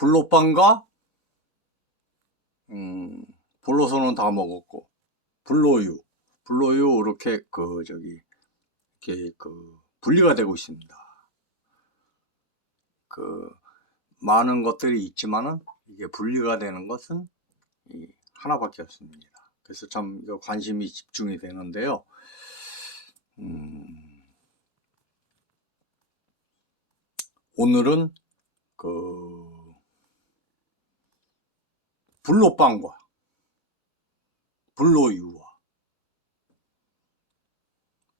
불로빵과 불로소는 다 먹었고, 불로유 이렇게 이렇게 분리가 되고 있습니다. 많은 것들이 있지만은 이게 분리가 되는 것은 하나밖에 없습니다. 그래서 참 관심이 집중이 되는데요. 오늘은 불로빵과 불로유와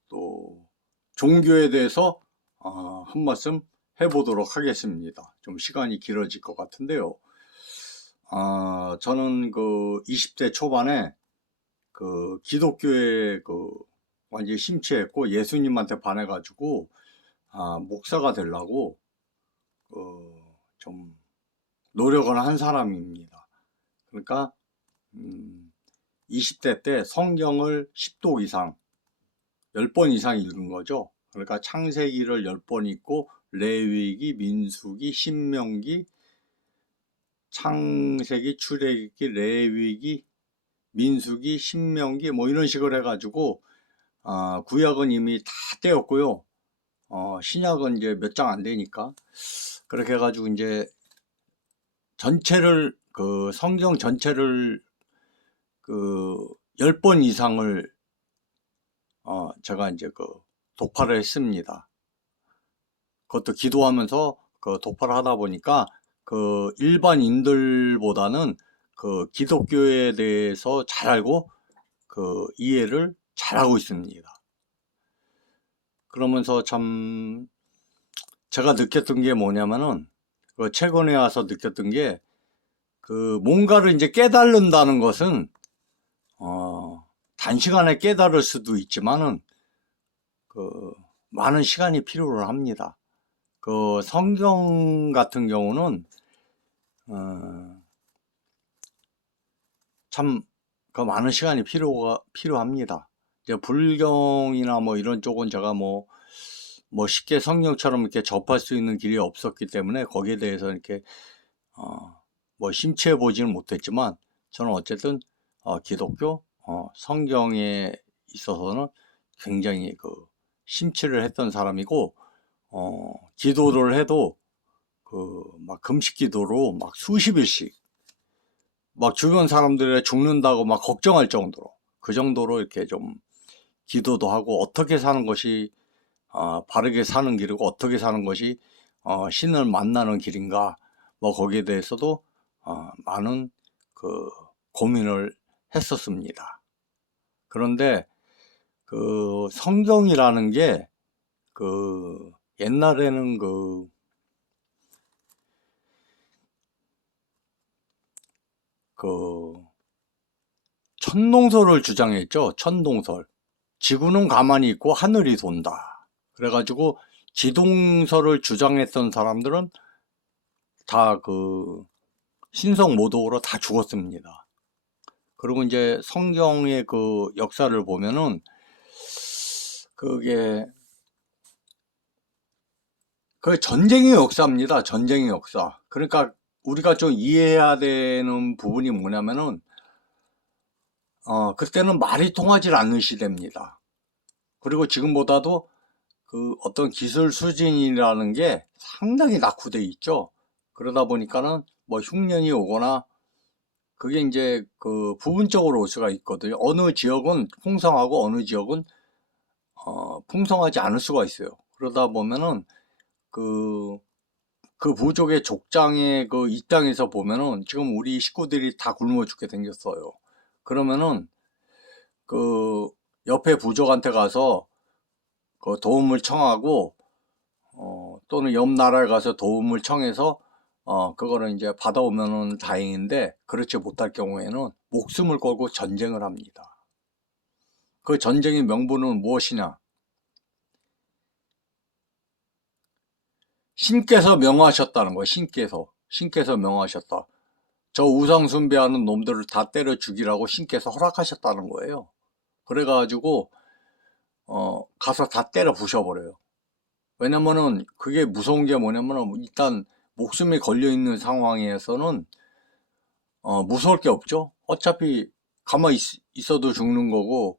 또 종교에 대해서 한 말씀 해보도록 하겠습니다. 좀 시간이 길어질 것 같은데요. 저는 20대 초반에 기독교에 완전히 심취했고 예수님한테 반해가지고 목사가 되려고 좀 노력을 한 사람입니다. 그러니까 20대 때 성경을 10도 이상 10번 이상 읽은 거죠. 그러니까 창세기를 10번 읽고 레위기, 민수기, 신명기, 창세기, 출애굽기, 레위기, 민수기, 신명기 뭐 이런 식으로 해가지고 구약은 이미 다 떼었고요. 신약은 이제 몇 장 안 되니까 그렇게 해가지고 이제 전체를 성경 전체를 10번 이상을 제가 이제 독파를 했습니다. 그것도 기도하면서 독파를 하다 보니까 일반인들보다는 기독교에 대해서 잘 알고 이해를 잘하고 있습니다. 그러면서 참 제가 느꼈던 게 뭐냐면은 최근에 와서 느꼈던 게 뭔가를 이제 깨달는다는 것은 단시간에 깨달을 수도 있지만은 많은 시간이 필요를 합니다. 성경 같은 경우는 참 많은 시간이 필요합니다. 이제 불경이나 뭐 이런 쪽은 제가 뭐 쉽게 성경처럼 이렇게 접할 수 있는 길이 없었기 때문에 거기에 대해서 이렇게 뭐 심취해 보지는 못했지만 저는 어쨌든 기독교 성경에 있어서는 굉장히 심취를 했던 사람이고 기도를 해도 막 금식 기도로 막 수십 일씩 막 주변 사람들이 죽는다고 막 걱정할 정도로 그 정도로 이렇게 좀 기도도 하고 어떻게 사는 것이 바르게 사는 길이고 어떻게 사는 것이 신을 만나는 길인가 뭐 거기에 대해서도 많은 고민을 했었습니다. 그런데 성경이라는 게 옛날에는 천동설을 주장했죠. 천동설. 지구는 가만히 있고 하늘이 돈다. 그래가지고 지동설을 주장했던 사람들은 다 신성 모독으로 다 죽었습니다. 그리고 이제 성경의 역사를 보면은 그게 전쟁의 역사입니다. 전쟁의 역사. 그러니까 우리가 좀 이해해야 되는 부분이 뭐냐면은 그때는 말이 통하지 않는 시대입니다. 그리고 지금보다도 어떤 기술 수준이라는 게 상당히 낙후돼 있죠. 그러다 보니까는 뭐 흉년이 오거나 그게 이제 부분적으로 올 수가 있거든요. 어느 지역은 풍성하고 어느 지역은 풍성하지 않을 수가 있어요. 그러다 보면은 그 부족의 족장의 이 땅에서 보면은 지금 우리 식구들이 다 굶어 죽게 생겼어요. 그러면은 옆에 부족한테 가서 도움을 청하고 또는 옆 나라에 가서 도움을 청해서 그거를 이제 받아오면은 다행인데 그렇지 못할 경우에는 목숨을 걸고 전쟁을 합니다. 그 전쟁의 명분은 무엇이냐? 신께서 명하셨다는 거예요. 신께서 명하셨다. 저 우상 숭배하는 놈들을 다 때려 죽이라고 신께서 허락하셨다는 거예요. 그래가지고 가서 다 때려 부셔버려요. 왜냐면은 그게 무서운 게 뭐냐면은 일단 목숨이 걸려 있는 상황에서는 무서울 게 없죠. 어차피 가만히 있어도 죽는 거고,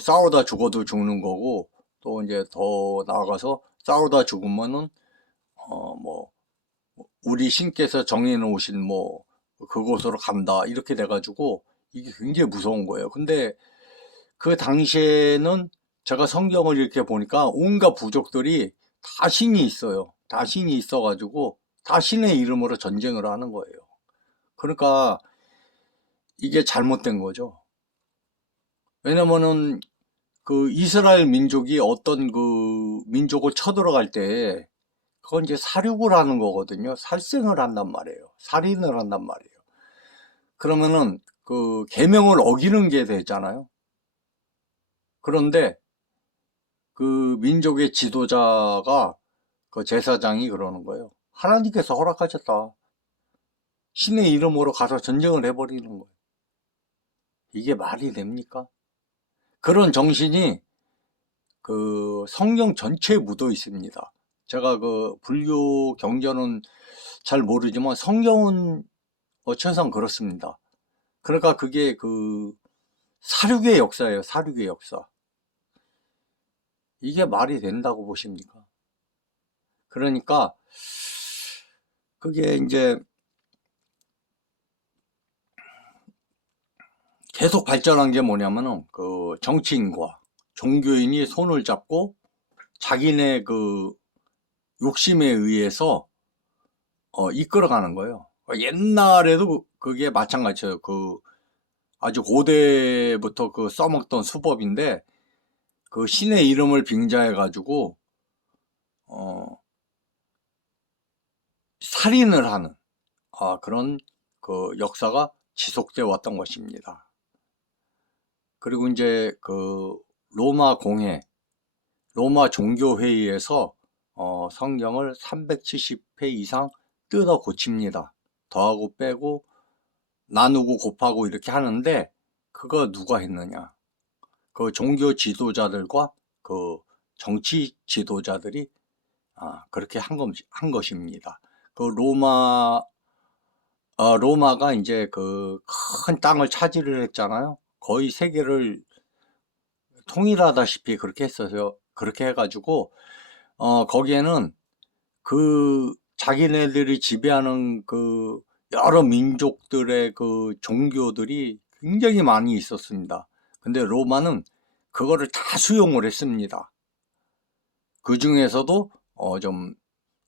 싸우다 죽어도 죽는 거고, 또 이제 더 나아가서 싸우다 죽으면은 뭐 우리 신께서 정해 놓으신 뭐 그곳으로 간다 이렇게 돼가지고 이게 굉장히 무서운 거예요. 근데 그 당시에는 제가 성경을 이렇게 보니까 온갖 부족들이 다 신이 있어요. 다 신이 있어가지고 다 신의 이름으로 전쟁을 하는 거예요. 그러니까 이게 잘못된 거죠. 왜냐면은 그 이스라엘 민족이 어떤 그 민족을 쳐들어갈 때 그건 이제 살육을 하는 거거든요. 살생을 한단 말이에요. 살인을 한단 말이에요. 그러면은 그 계명을 어기는 게 되잖아요. 그런데 그 민족의 지도자가 그 제사장이 그러는 거예요. 하나님께서 허락하셨다. 신의 이름으로 가서 전쟁을 해버리는 거예요. 이게 말이 됩니까? 그런 정신이 그 성경 전체에 묻어 있습니다. 제가 그 불교 경전은 잘 모르지만 성경은 어천상 그렇습니다. 그러니까 그게 그 사륙의 역사예요. 사륙의 역사. 이게 말이 된다고 보십니까? 그러니까 그게 이제 계속 발전한 게 뭐냐면은 그 정치인과 종교인이 손을 잡고 자기네 그 욕심에 의해서 이끌어가는 거예요. 옛날에도 그게 마찬가지예요. 그 아주 고대부터 그 써먹던 수법인데 그 신의 이름을 빙자해 가지고 살인을 하는 그런 그 역사가 지속되어 왔던 것입니다. 그리고 이제 그 로마 공회, 로마 종교회의에서 성경을 370회 이상 뜯어 고칩니다. 더하고 빼고 나누고 곱하고 이렇게 하는데 그거 누가 했느냐? 그 종교 지도자들과 그 정치 지도자들이 그렇게 한 것입니다. 그 로마가 이제 그 큰 땅을 차지를 했잖아요. 거의 세계를 통일하다시피 그렇게 했어요. 그렇게 해가지고 거기에는 그 자기네들이 지배하는 그 여러 민족들의 그 종교들이 굉장히 많이 있었습니다. 근데 로마는 그거를 다 수용을 했습니다. 그 중에서도 좀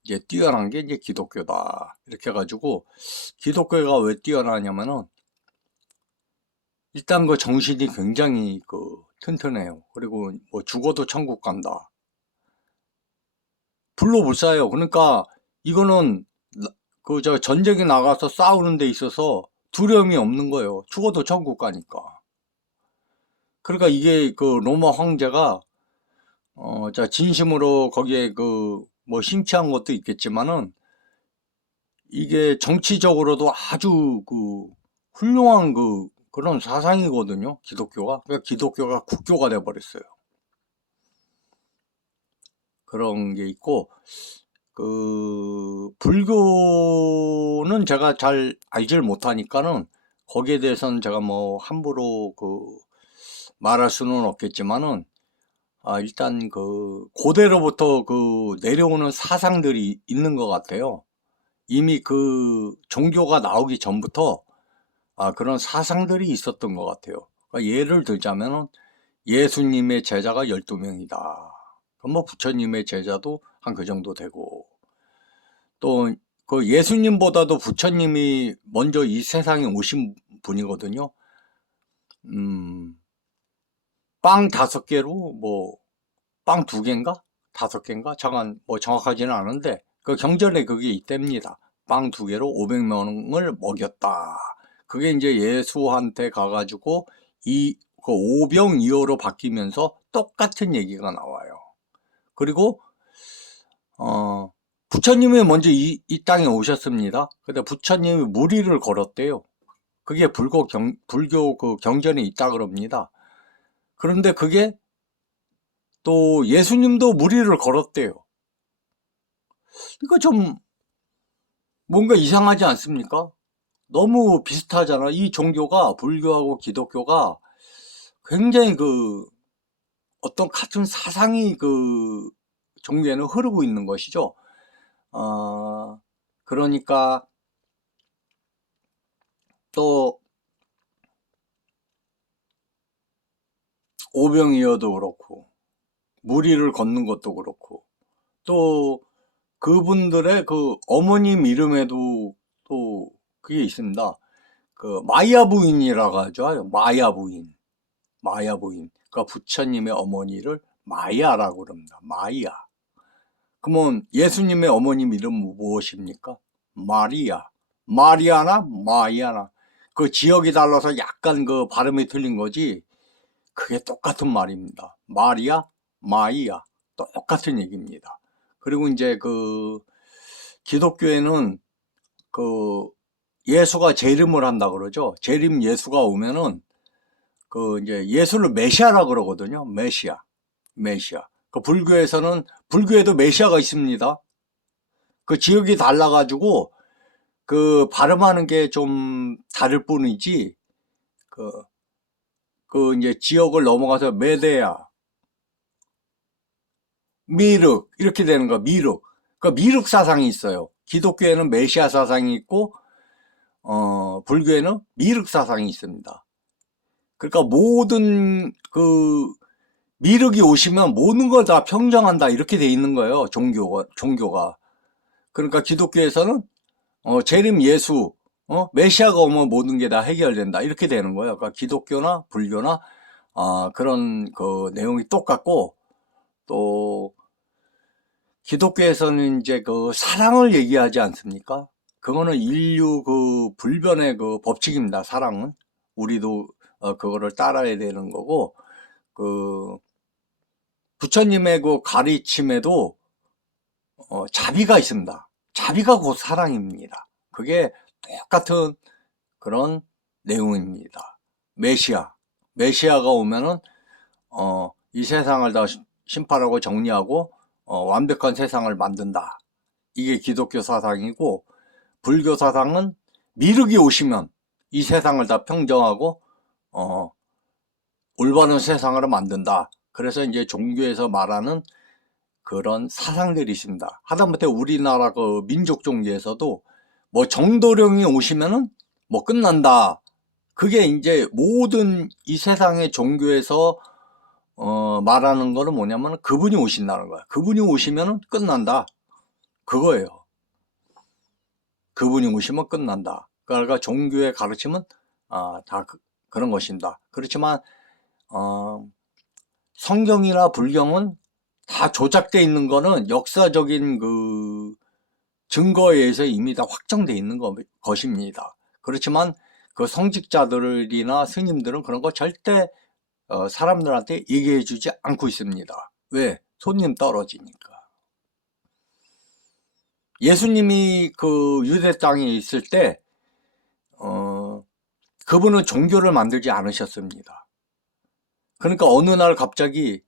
이제 뛰어난 게 이제 기독교다. 이렇게 해가지고 기독교가 왜 뛰어나냐면은 일단 그 정신이 굉장히 그 튼튼해요. 그리고 뭐 죽어도 천국 간다. 불로불사예요. 그러니까 이거는 그 저 전쟁에 나가서 싸우는 데 있어서 두려움이 없는 거예요. 죽어도 천국 가니까. 그러니까 이게 그 로마 황제가 자 진심으로 거기에 그 뭐 심취한 것도 있겠지만은 이게 정치적으로도 아주 그 훌륭한 그런 사상이거든요. 기독교가. 그러니까 기독교가 국교가 돼 버렸어요. 그런 게 있고 그 불교는 제가 잘 알질 못하니까는 거기에 대해서는 제가 뭐 함부로 그 말할 수는 없겠지만은 일단 그 고대로부터 그 내려오는 사상들이 있는 것 같아요. 이미 그 종교가 나오기 전부터 그런 사상들이 있었던 것 같아요. 그러니까 예를 들자면은 예수님의 제자가 12명이다. 그럼 뭐 부처님의 제자도 한 그 정도 되고 또 그 예수님보다도 부처님이 먼저 이 세상에 오신 분이거든요. 빵 5개로 뭐 빵 2개인가? 5개인가? 잠깐 뭐 정확하지는 않은데 그 경전에 그게 있답니다. 빵 2개로 500명을 먹였다. 그게 이제 예수한테 가가지고 그 오병이어로 바뀌면서 똑같은 얘기가 나와요. 그리고 부처님이 먼저 이 땅에 오셨습니다. 근데 부처님이 무리를 걸었대요. 그게 불교 그 경전에 있다 그럽니다. 그런데 그게 또 예수님도 무리를 걸었대요. 이거 좀 뭔가 이상하지 않습니까? 너무 비슷하잖아. 이 종교가, 불교하고 기독교가 굉장히 어떤 같은 사상이 종교에는 흐르고 있는 것이죠. 그러니까 또 오병이어도 그렇고, 무리를 걷는 것도 그렇고, 또 그분들의 어머님 이름에도 또 그게 있습니다. 마야 부인이라고 하죠. 마야 부인. 마야 부인. 그러니까 부처님의 어머니를 마야라고 그럽니다. 마야. 그러면 예수님의 어머님 이름은 무엇입니까? 마리아. 마리아나 마이아나. 그 지역이 달라서 약간 발음이 틀린 거지. 그게 똑같은 말입니다. 마리아, 마이아. 똑같은 얘기입니다. 그리고 이제 기독교에는 예수가 재림을 한다 그러죠. 재림 예수가 오면은 이제 예수를 메시아라 그러거든요. 메시아. 메시아. 불교에도 메시아가 있습니다. 지역이 달라가지고 발음하는 게 좀 다를 뿐이지, 이제 지역을 넘어가서 메데아, 미륵, 이렇게 되는 거, 미륵. 미륵 사상이 있어요. 기독교에는 메시아 사상이 있고, 불교에는 미륵 사상이 있습니다. 그러니까 모든 미륵이 오시면 모든 걸 다 평정한다, 이렇게 돼 있는 거예요. 종교가. 그러니까 기독교에서는 재림 예수, 메시아가 오면 모든 게 다 해결된다, 이렇게 되는 거예요. 그러니까 기독교나 불교나 그런 내용이 똑같고, 또 기독교에서는 이제 사랑을 얘기하지 않습니까? 그거는 인류 불변의 법칙입니다. 사랑은 우리도 그거를 따라야 되는 거고, 부처님의 가르침에도 자비가 있습니다. 자비가 곧 사랑입니다. 그게 똑같은 그런 내용입니다. 메시아가 오면은 이 세상을 다 심판하고 정리하고 완벽한 세상을 만든다. 이게 기독교 사상이고, 불교 사상은 미륵이 오시면 이 세상을 다 평정하고 올바른 세상으로 만든다. 그래서 이제 종교에서 말하는 그런 사상들이 있습니다. 하다못해 우리나라 민족 종교에서도 뭐 정도령이 오시면은 뭐 끝난다. 그게 이제 모든 이 세상의 종교에서 말하는 거는 뭐냐면 그분이 오신다는 거야. 그분이 오시면은 끝난다. 그거예요. 그분이 오시면 끝난다. 그러니까 종교의 가르침은 다 그런 것입니다. 그렇지만 성경이나 불경은 다 조작되어 있는 거는 역사적인 증거에 의해서 이미 다 확정되어 있는 것입니다. 그렇지만 성직자들이나 스님들은 그런 거 절대 사람들한테 얘기해 주지 않고 있습니다. 왜? 손님 떨어지니까. 예수님이 유대 땅에 있을 때 그분은 종교를 만들지 않으셨습니다. 그러니까 어느 날 갑자기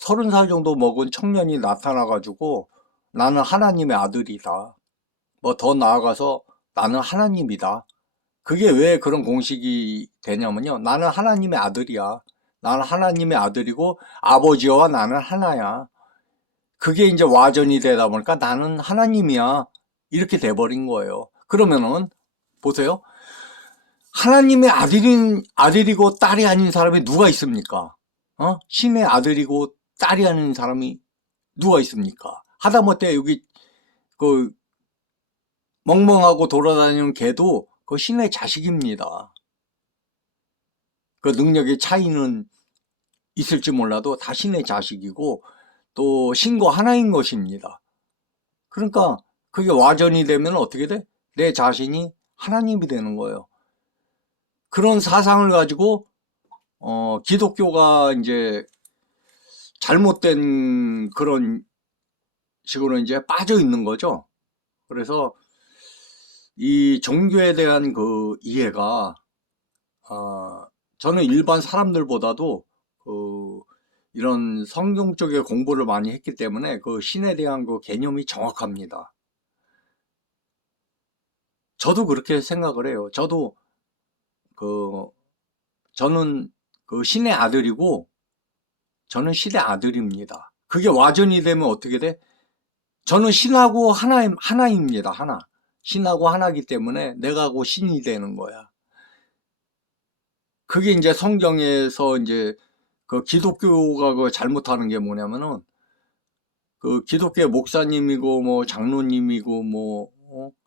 30살 정도 먹은 청년이 나타나가지고 나는 하나님의 아들이다. 뭐 더 나아가서 나는 하나님이다. 그게 왜 그런 공식이 되냐면요. 나는 하나님의 아들이야. 나는 하나님의 아들이고 아버지와 나는 하나야. 그게 이제 와전이 되다 보니까 나는 하나님이야. 이렇게 돼버린 거예요. 그러면은 보세요. 하나님의 아들이고 딸이 아닌 사람이 누가 있습니까? 신의 아들이고 딸이 아닌 사람이 누가 있습니까? 하다못해 여기 멍멍하고 돌아다니는 개도 신의 자식입니다. 능력의 차이는 있을지 몰라도 다 신의 자식이고 또 신과 하나인 것입니다. 그러니까 그게 와전이 되면 어떻게 돼? 내 자신이 하나님이 되는 거예요. 그런 사상을 가지고 기독교가 이제 잘못된 그런 식으로 이제 빠져 있는 거죠. 그래서 이 종교에 대한 이해가 저는 일반 사람들보다도 이런 성경 쪽에 공부를 많이 했기 때문에 신에 대한 개념이 정확합니다. 저도 그렇게 생각을 해요. 저는 그 신의 아들이고, 저는 신의 아들입니다. 그게 와전이 되면 어떻게 돼? 저는 신하고 하나입니다. 하나. 신하고 하나이기 때문에 내가 고 신이 되는 거야. 그게 이제 성경에서 이제 그 기독교가 그 잘못하는 게 뭐냐면은, 그 기독교의 목사님이고 뭐 장로님이고 뭐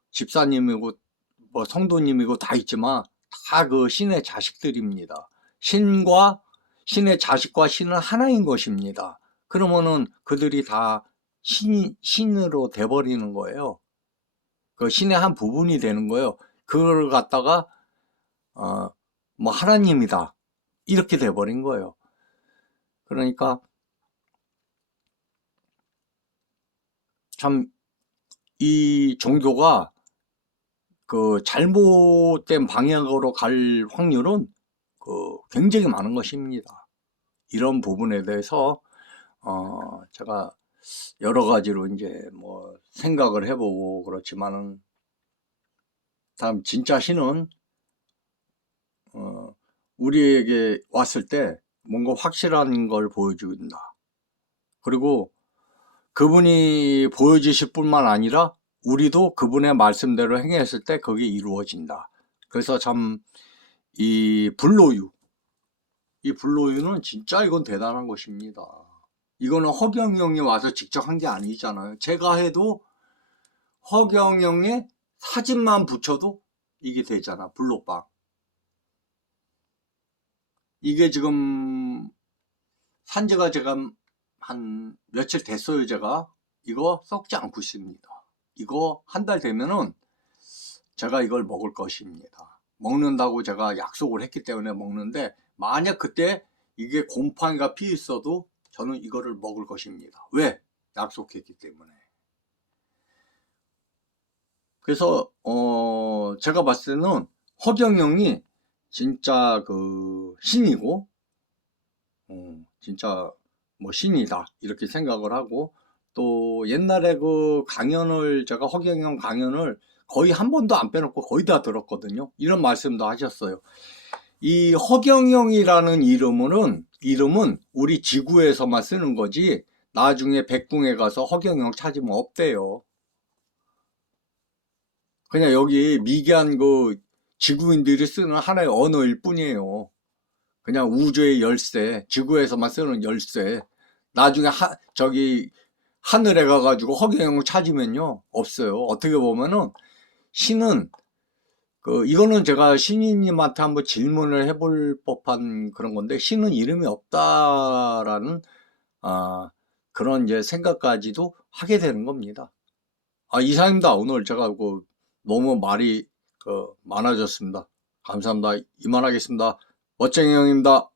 집사님이고 뭐 성도님이고 다 있지만 다 그 신의 자식들입니다. 신의 자식과 신은 하나인 것입니다. 그러면은 그들이 다 신으로 돼버리는 거예요. 그 신의 한 부분이 되는 거예요. 그걸 갖다가 뭐 하나님이다 이렇게 돼버린 거예요. 그러니까 참 이 종교가 그 잘못된 방향으로 갈 확률은 굉장히 많은 것입니다. 이런 부분에 대해서 제가 여러 가지로 이제 뭐 생각을 해보고 그렇지만은, 다음 진짜 신은 우리에게 왔을 때 뭔가 확실한 걸 보여준다. 그리고 그분이 보여주실 뿐만 아니라 우리도 그분의 말씀대로 행했을 때 그게 이루어진다. 그래서 참 이 불로유는 진짜 이건 대단한 것입니다. 이거는 허경영이 와서 직접 한 게 아니잖아요. 제가 해도 허경영의 사진만 붙여도 이게 되잖아. 불로빵. 이게 지금 산지가 제가 한 며칠 됐어요. 제가 이거 썩지 않고 있습니다. 이거 한 달 되면은 제가 이걸 먹을 것입니다. 먹는다고 제가 약속을 했기 때문에 먹는데, 만약 그때 이게 곰팡이가 피 있어도 저는 이거를 먹을 것입니다. 왜? 약속했기 때문에. 그래서 제가 봤을 때는 허경영이 진짜 그 신이고, 진짜 뭐 신이다 이렇게 생각을 하고, 또 옛날에 그 강연을, 제가 허경영 강연을 거의 한 번도 안 빼놓고 거의 다 들었거든요. 이런 말씀도 하셨어요. 이 허경영이라는 이름은 우리 지구에서만 쓰는 거지, 나중에 백궁에 가서 허경영 찾으면 없대요. 그냥 여기 미개한 그 지구인들이 쓰는 하나의 언어일 뿐이에요. 그냥 우주의 열쇠, 지구에서만 쓰는 열쇠. 나중에 하늘에 가가지고 허경영을 찾으면요, 없어요. 어떻게 보면은 신은 이거는 제가 신이님한테 한번 질문을 해볼 법한 그런 건데, 신은 이름이 없다라는 그런 이제 생각까지도 하게 되는 겁니다. 이상입니다. 오늘 제가 너무 말이 많아졌습니다. 감사합니다. 이만하겠습니다. 멋쟁이 형입니다.